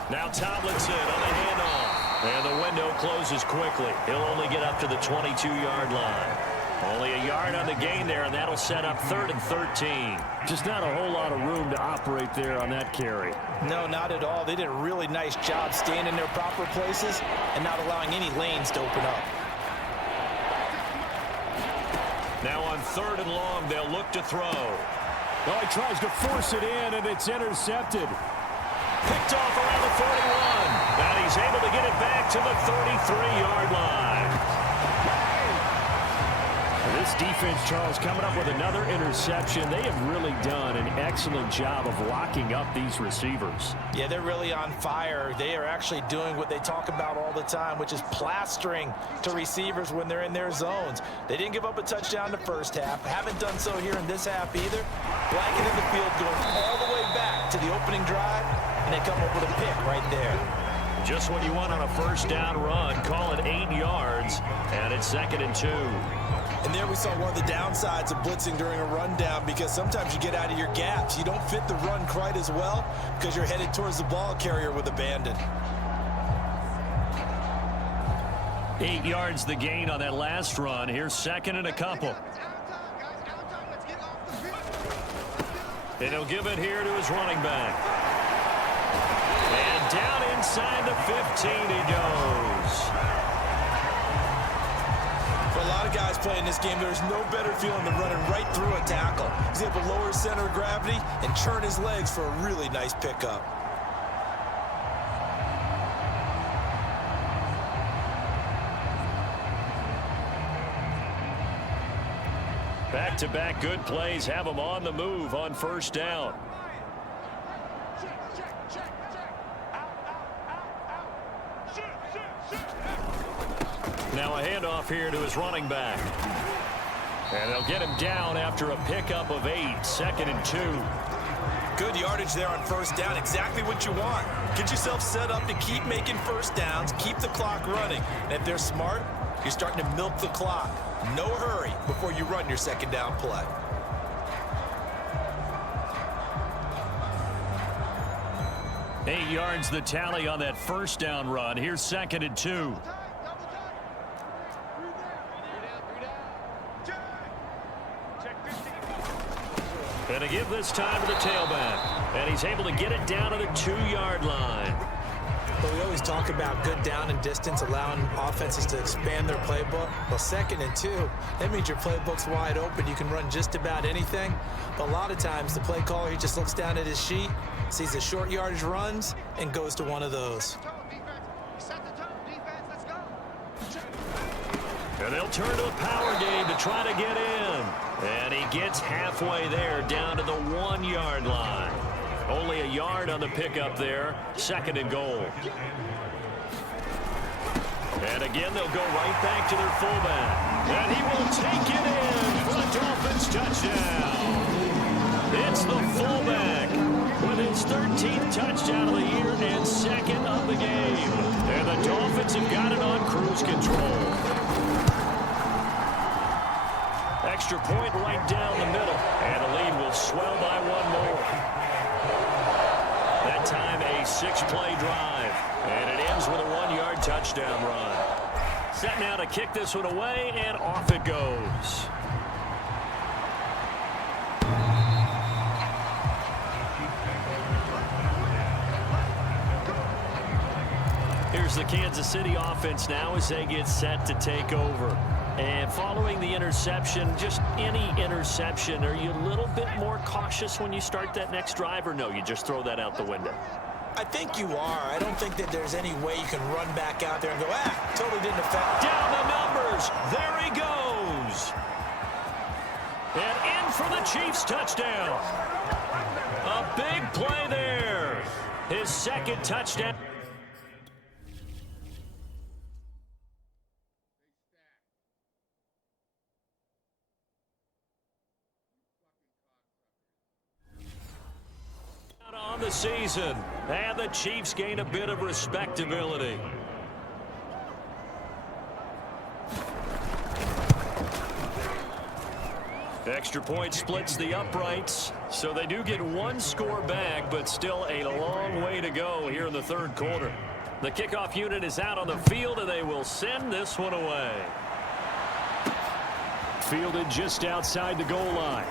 Now Tomlinson on the handoff. And the window closes quickly. He'll only get up to the 22-yard line. Only a yard on the gain there, and that'll set up 3rd and 13. Just not a whole lot of room to operate there on that carry. No, not at all. They did a really nice job staying in their proper places and not allowing any lanes to open up. Now on 3rd and long, they'll look to throw. Oh, he tries to force it in, and it's intercepted. Picked off around the 41. And he's able to get it back to the 33-yard line. This defense, Charles, coming up with another interception. They have really done an excellent job of locking up these receivers. Yeah, they're really on fire. They are actually doing what they talk about all the time, which is plastering to receivers when they're in their zones. They didn't give up a touchdown the first half. Haven't done so here in this half either. Blanket in the field going all the way back to the opening drive, and they come up with a pick right there. Just what you want on a first down run. Call it 8 yards, and it's 2nd and 2. And there we saw one of the downsides of blitzing during a rundown, because sometimes you get out of your gaps. You don't fit the run quite as well because you're headed towards the ball carrier with abandon. 8 yards the gain on that last run. Here's second and a couple. And he'll give it here to his running back. And down inside the 15 he goes. For a lot of guys playing this game, there's no better feeling than running right through a tackle. He's able to lower his center of gravity and churn his legs for a really nice pickup. Back-to-back good plays have him on the move on first down. Now a handoff here to his running back. And they'll get him down after a pickup of 8, second and 2. Good yardage there on first down. Exactly what you want. Get yourself set up to keep making first downs, keep the clock running. And if they're smart, you're starting to milk the clock. No hurry before you run your second down play. Eight yards the tally on that first down run. Here's second and 2. And to give this time to the tailback. And he's able to get it down to the 2-yard line. But we always talk about good down and distance, allowing offenses to expand their playbook. Well, second and 2, that means your playbook's wide open. You can run just about anything. But a lot of times, the play caller, he just looks down at his sheet, sees the short yardage runs, and goes to one of those. And they'll turn to a power game to try to get in. And he gets halfway there, down to the 1-yard line. Only a yard on the pickup there. Second and goal. And again, they'll go right back to their fullback. And he will take it in for a Dolphins touchdown. It's the fullback with his 13th touchdown of the year and second of the game. And the Dolphins have got it on cruise control. Extra point right down the middle. And the lead will swell by one more. That time a 6-play drive. And it ends with a 1-yard touchdown run. Set now to kick this one away, and off it goes. Here's the Kansas City offense now as they get set to take over. And following the interception, just any interception, are you a little bit more cautious when you start that next drive, or no, you just throw that out the window? I think you are. I don't think that there's any way you can run back out there and go, totally didn't affect. Down the numbers. There he goes. And in for the Chiefs touchdown. A big play there. His second touchdown. On the season, and the Chiefs gain a bit of respectability. Extra point splits the uprights, so they do get one score back, but still a long way to go here in the third quarter. The kickoff unit is out on the field, and they will send this one away. Fielded just outside the goal line.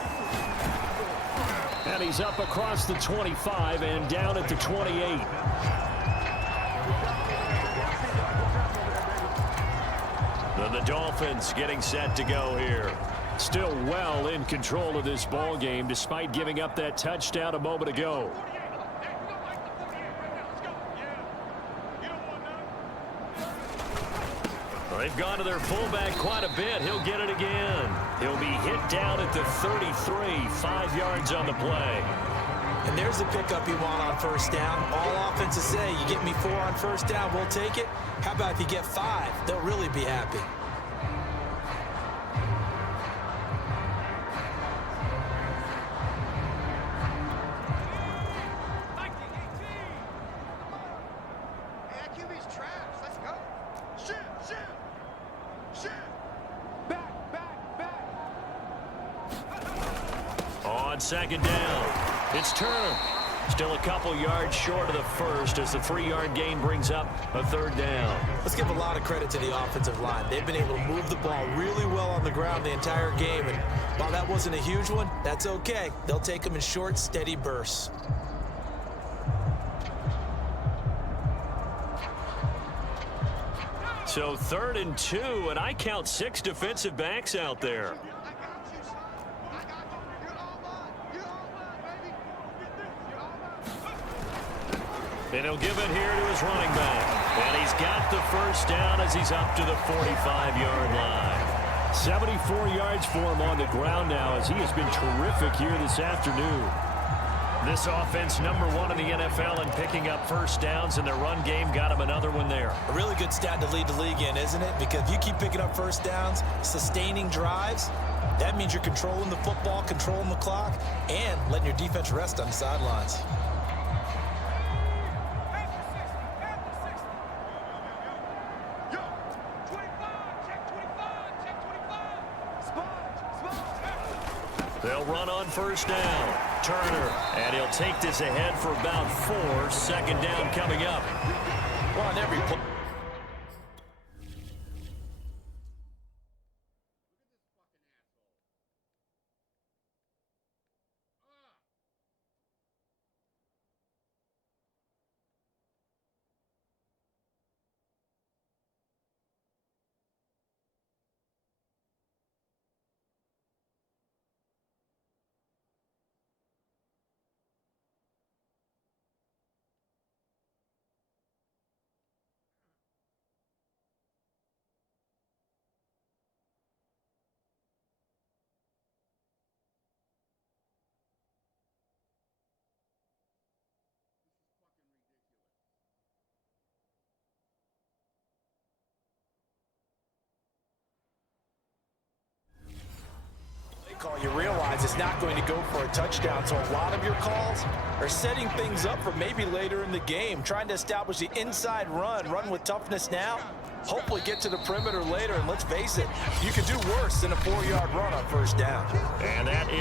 And he's up across the 25 and down at the 28. The Dolphins getting set to go here. Still well in control of this ball game despite giving up that touchdown a moment ago. They've gone to their fullback quite a bit. He'll get it again. He'll be hit down at the 33, 5 yards on the play. And there's the pickup you want on first down. All offenses say, you get me 4 on first down, we'll take it. How about if you get 5? They'll really be happy. Back, back, back. second down. It's Turner. Still a couple yards short of the first as the 3-yard gain brings up a third down. Let's give a lot of credit to the offensive line. They've been able to move the ball really well on the ground the entire game. And while that wasn't a huge one, that's okay. They'll take them in short, steady bursts. So 3rd and 2, and I count 6 defensive backs out there. And he'll give it here to his running back. And he's got the first down as he's up to the 45-yard line. 74 yards for him on the ground now as he has been terrific here this afternoon. This offense #1 in the NFL in picking up first downs, and their run game got him another one there. A really good stat to lead the league in, isn't it? Because if you keep picking up first downs, sustaining drives, that means you're controlling the football, controlling the clock, and letting your defense rest on the sidelines. They'll run on first down. Turner, and he'll take this ahead for about 4. Second down coming up. Well, on every play. Call, you realize it's not going to go for a touchdown, so a lot of your calls are setting things up for maybe later in the game, trying to establish the inside run with toughness now, hopefully get to the perimeter later, and let's face it, you could do worse than a 4-yard run on first down. And that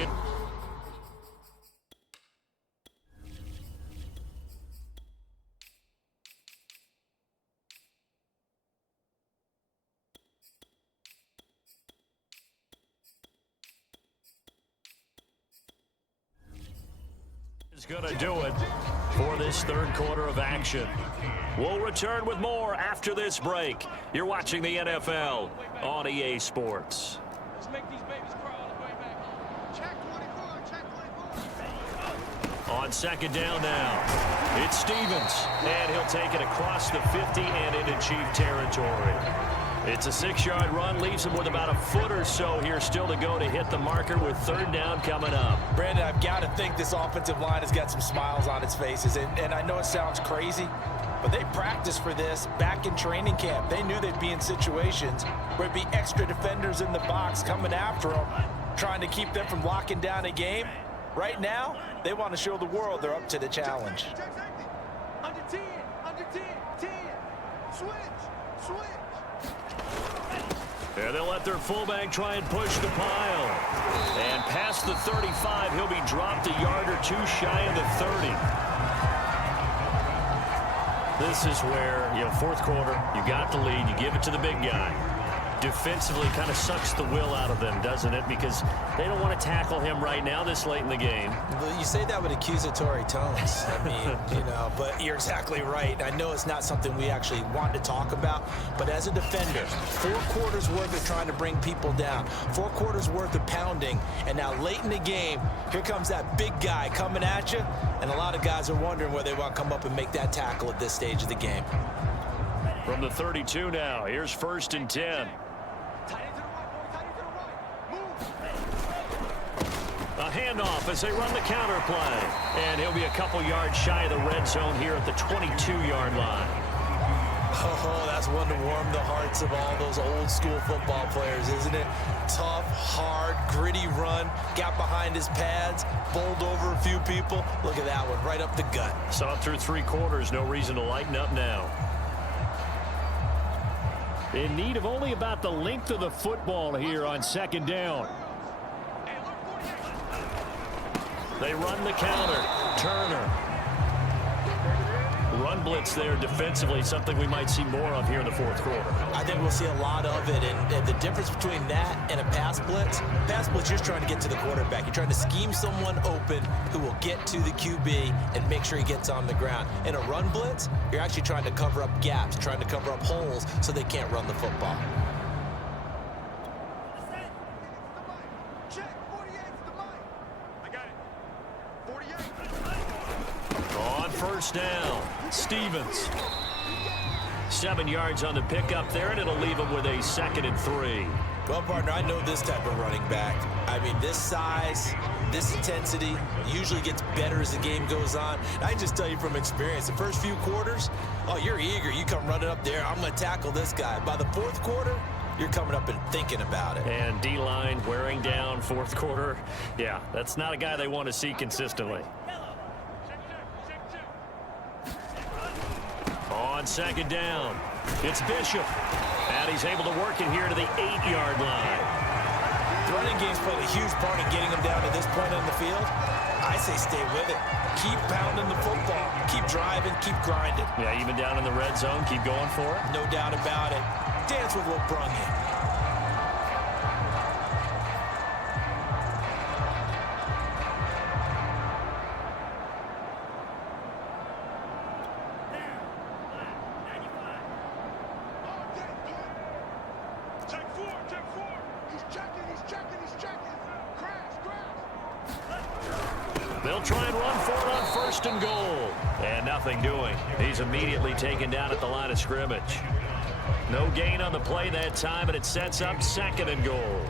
is going to do it for this third quarter of action. We'll return with more after this break. You're watching the NFL on EA Sports. Let's make these babies cry all the way back. Check 24, check 24. On second down now, it's Stevens, and he'll take it across the 50 and into Chief territory. It's a 6-yard run, leaves him with about a foot or so here still to go to hit the marker with third down coming up. Brandon, I've got to think this offensive line has got some smiles on its faces, and I know it sounds crazy, but they practiced for this back in training camp. They knew they'd be in situations where it'd be extra defenders in the box coming after them, trying to keep them from locking down a game. Right now, they want to show the world they're up to the challenge. Under 10, 10, switch. And they'll let their fullback try and push the pile. And past the 35, he'll be dropped a yard or two shy of the 30. This is where, fourth quarter, you got the lead, you give it to the big guy. Defensively kind of sucks the will out of them, doesn't it? Because they don't want to tackle him right now this late in the game. Well, you say that with accusatory tones. I mean, but you're exactly right. I know it's not something we actually want to talk about, but as a defender, 4 quarters worth of trying to bring people down, 4 quarters worth of pounding, and now late in the game, here comes that big guy coming at you, and a lot of guys are wondering where they want to come up and make that tackle at this stage of the game. From the 32 now, here's 1st and 10. A handoff as they run the counter play. And he'll be a couple yards shy of the red zone here at the 22-yard line. Oh, that's one to warm the hearts of all those old school football players, isn't it? Tough, hard, gritty run. Got behind his pads, bowled over a few people. Look at that one, right up the gut. Saw it through 3 quarters. No reason to lighten up now. In need of only about the length of the football here on second down. They run the counter. Turner. Run blitz there defensively, something we might see more of here in the fourth quarter. I think we'll see a lot of it, and the difference between that and a pass blitz, you're just trying to get to the quarterback. You're trying to scheme someone open who will get to the QB and make sure he gets on the ground. In a run blitz, you're actually trying to cover up gaps, trying to cover up holes so they can't run the football. Check, 48 for the mic. I got it. 48. On first down, Stevens. 7 yards on the pickup there, and it'll leave him with a 2nd and 3. Well, partner, I know this type of running back. I mean, this size, this intensity usually gets better as the game goes on. I can just tell you from experience, the first few quarters, oh, you're eager. You come running up there, I'm going to tackle this guy. By the fourth quarter, you're coming up and thinking about it. And D-line wearing down fourth quarter. Yeah, that's not a guy they want to see consistently. On second down, it's Bishop. And he's able to work it here to the 8-yard line. The running game's played a huge part in getting him down to this point on the field. I say stay with it. Keep pounding the football. Keep driving. Keep grinding. Yeah, even down in the red zone, keep going for it. No doubt about it. Dance with what brung you. They'll try and run for it on 1st and goal. And nothing doing. He's immediately taken down at the line of scrimmage. No gain on the play that time, and it sets up 2nd and goal.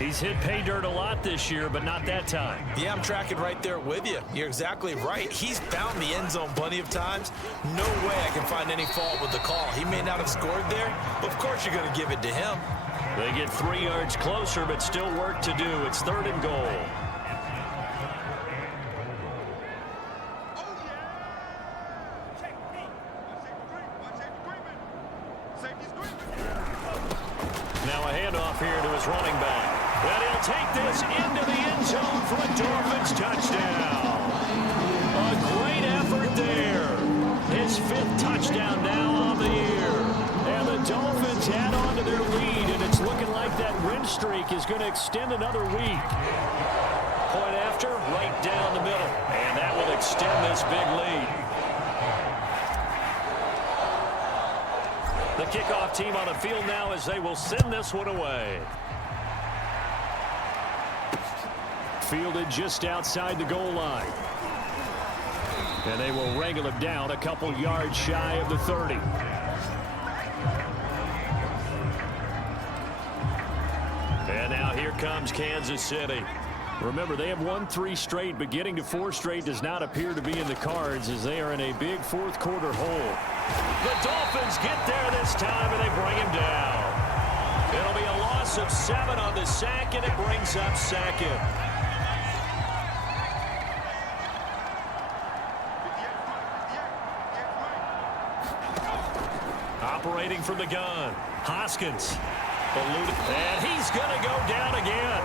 He's hit pay dirt a lot this year, but not that time. Yeah, I'm tracking right there with you. You're exactly right. He's found the end zone plenty of times. No way I can find any fault with the call. He may not have scored there, but of course you're going to give it to him. They get 3 yards closer, but still work to do. It's 3rd and goal. Now a handoff here to his running back. And he'll take this into the end zone for a Dolphins touchdown. A great effort there. His 5th touchdown now on the year. And the Dolphins add on to their lead, and it's looking like that win streak is going to extend another week. Point after, right down the middle. And that will extend this big lead. The kickoff team on the field now as they will send this one away. Fielded just outside the goal line. And they will wrangle him down a couple yards shy of the 30. And now here comes Kansas City. Remember, they have won 3 straight, but getting to 4 straight does not appear to be in the cards as they are in a big fourth quarter hole. The Dolphins get there this time, and they bring him down. It'll be a loss of 7 on the sack, and it brings up 2nd. Operating from the gun, Hoskins. And he's going to go down again.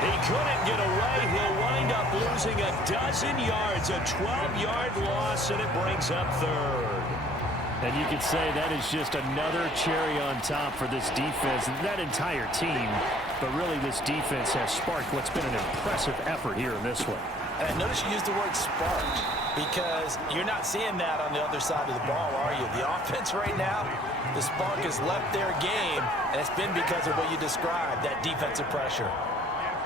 He couldn't get away. He'll wind up losing a dozen yards, a 12-yard loss, and it brings up 3rd. And you could say that is just another cherry on top for this defense and that entire team. But really, this defense has sparked what's been an impressive effort here in this one. And notice you used the word sparked because you're not seeing that on the other side of the ball, are you? The offense right now, the spark has left their game, and it's been because of what you described, that defensive pressure.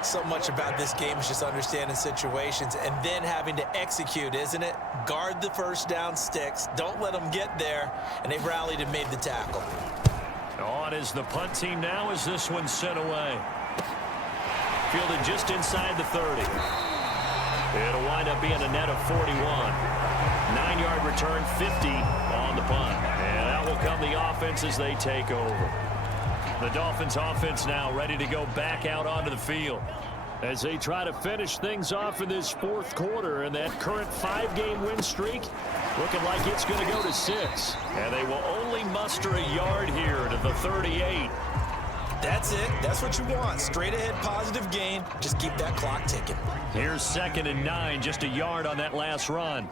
So much about this game is just understanding situations and then having to execute, isn't it? Guard the first down sticks. Don't let them get there. And they've rallied and made the tackle. On is the punt team now as this one's sent away. Fielded just inside the 30. It'll wind up being a net of 41. 9-yard return, 50 on the punt. And out will come the offense as they take over. The Dolphins offense now ready to go back out onto the field as they try to finish things off in this fourth quarter, and that current 5-game win streak looking like it's going to go to 6. And they will only muster a yard here to the 38. That's it. That's what you want. Straight ahead positive gain. Just keep that clock ticking. Here's 2nd and 9, just a yard on that last run.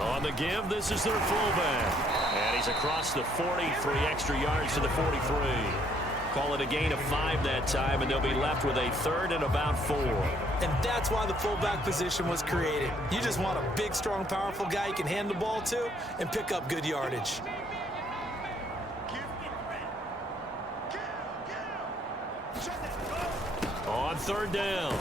On the give, this is their fullback. And he's across the 43 extra yards to the 43. Call it a gain of 5 that time, and they'll be left with a 3rd and about 4. And that's why the fullback position was created. You just want a big, strong, powerful guy you can hand the ball to and pick up good yardage. On 3rd down,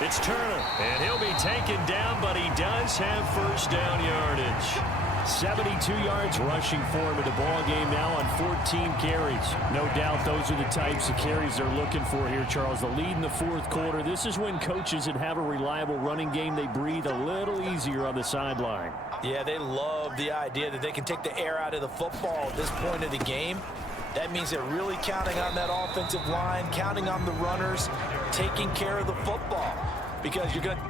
it's Turner, and he'll be taken down, but he does have first down yardage. 72 yards rushing for him in the ball game now on 14 carries. No doubt those are the types of carries they're looking for here, Charles. The lead in the 4th quarter. This is when coaches that have a reliable running game, they breathe a little easier on the sideline. Yeah, they love the idea that they can take the air out of the football at this point of the game. That means they're really counting on that offensive line, counting on the runners, taking care of the football. Because you're going to...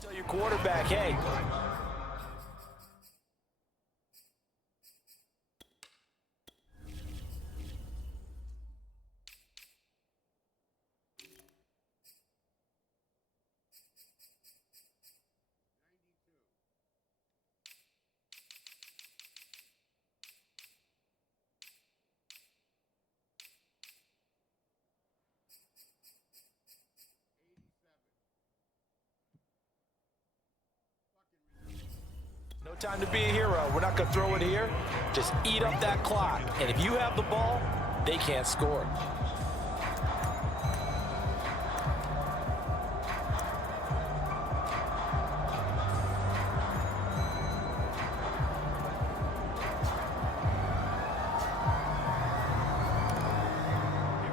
Tell your quarterback, hey. No time to be a hero. We're not going to throw it here. Just eat up that clock. And if you have the ball, they can't score.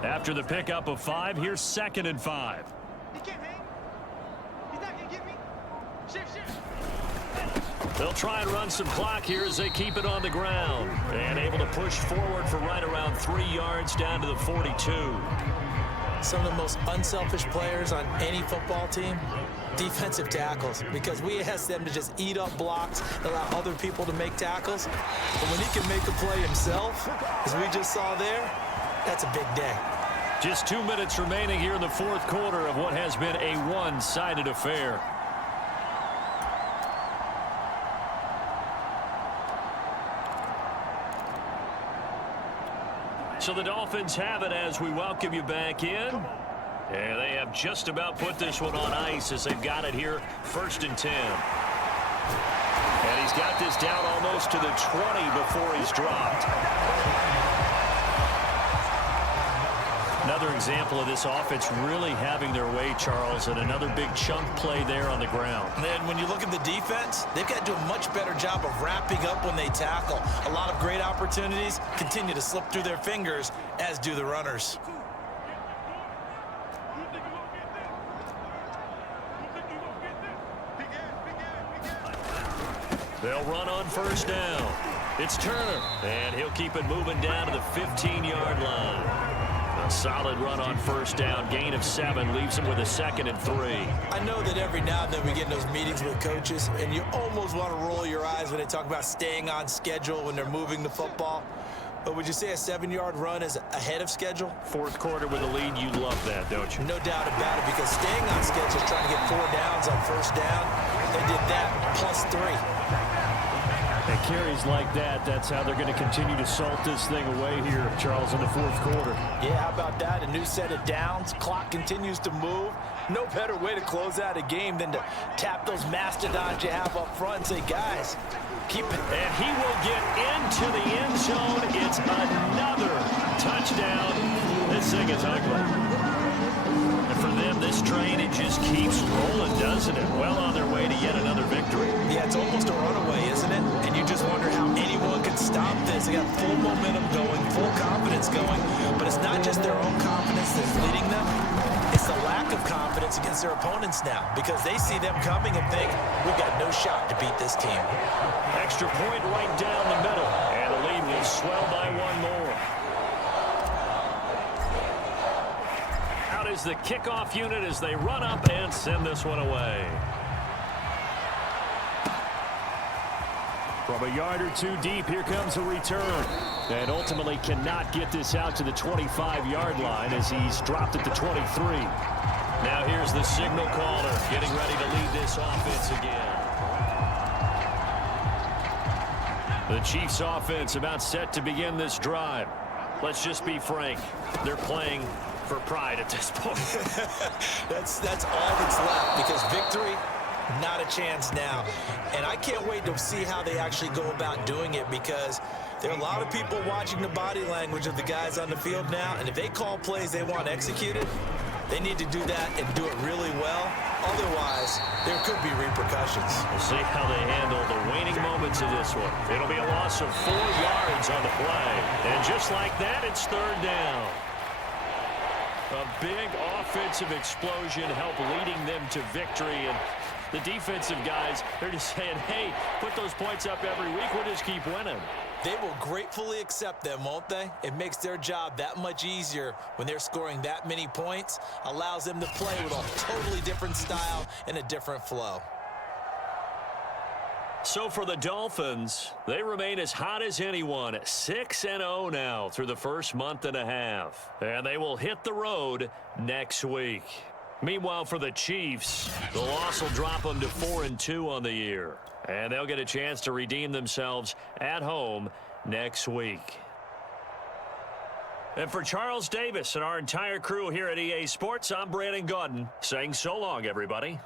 After the pickup of 5, here's 2nd and 5. He can't hang. He's not going to get me. Shift. They'll try and run some clock here as they keep it on the ground. And able to push forward for right around 3 yards down to the 42. Some of the most unselfish players on any football team, defensive tackles, because we ask them to just eat up blocks, allow other people to make tackles. But when he can make a play himself, as we just saw there, that's a big day. Just 2 minutes remaining here in the 4th quarter of what has been a one-sided affair. So the Dolphins have it as we welcome you back in. And they have just about put this one on ice as they've got it here, 1st and 10. And he's got this down almost to the 20 before he's dropped. Another example of this offense really having their way, Charles, and another big chunk play there on the ground. And then when you look at the defense, they've got to do a much better job of wrapping up when they tackle. A lot of great opportunities continue to slip through their fingers, as do the runners. They'll run on 1st down. It's Turner, and he'll keep it moving down to the 15-yard line. A solid run on 1st down, gain of 7, leaves him with a 2nd and 3. I know that every now and then we get in those meetings with coaches, and you almost want to roll your eyes when they talk about staying on schedule when they're moving the football. But would you say a 7-yard run is ahead of schedule? 4th quarter with a lead, you love that, don't you? No doubt about it, because staying on schedule is trying to get 4 downs on 1st down. They did that plus 3. And carries like that, that's how they're going to continue to salt this thing away here, Charles, in the 4th quarter. Yeah, how about that? A new set of downs. Clock continues to move. No better way to close out a game than to tap those mastodons you have up front and say, guys, keep it. And he will get into the end zone. It's another touchdown. This thing is ugly. And for them, this train, it just keeps rolling, doesn't it? Well on their way to yet another victory. Yeah, it's almost a runaway, isn't it? And you just wonder how anyone could stop this. They got full momentum going, full confidence going. But it's not just their own confidence that's leading them. It's the lack lack of confidence against their opponents now because they see them coming and think, we've got no shot to beat this team. Extra point right down the middle, and the lead will swell by one more. Out is the kickoff unit as they run up and send this one away. From a yard or two deep, here comes a return. And ultimately cannot get this out to the 25-yard line as he's dropped at the 23. Now here's the signal caller getting ready to lead this offense again. The Chiefs offense about set to begin this drive. Let's just be frank. They're playing for pride at this point. That's all that's left because victory, not a chance now. And I can't wait to see how they actually go about doing it because there are a lot of people watching the body language of the guys on the field now, and if they call plays they want executed, they need to do that and do it really well. Otherwise, there could be repercussions. We'll see how they handle the waning moments of this one. It'll be a loss of 4 yards on the play. And just like that, it's third down. A big offensive explosion helped leading them to victory. And the defensive guys, they're just saying, hey, put those points up every week. We'll just keep winning. They will gratefully accept them, won't they? It makes their job that much easier when they're scoring that many points. Allows them to play with a totally different style and a different flow. So for the Dolphins, they remain as hot as anyone, 6-0 now through the first month and a half. And they will hit the road next week. Meanwhile, for the Chiefs, the loss will drop them to 4-2 on the year. And they'll get a chance to redeem themselves at home next week. And for Charles Davis and our entire crew here at EA Sports, I'm Brandon Gaudin saying so long, everybody.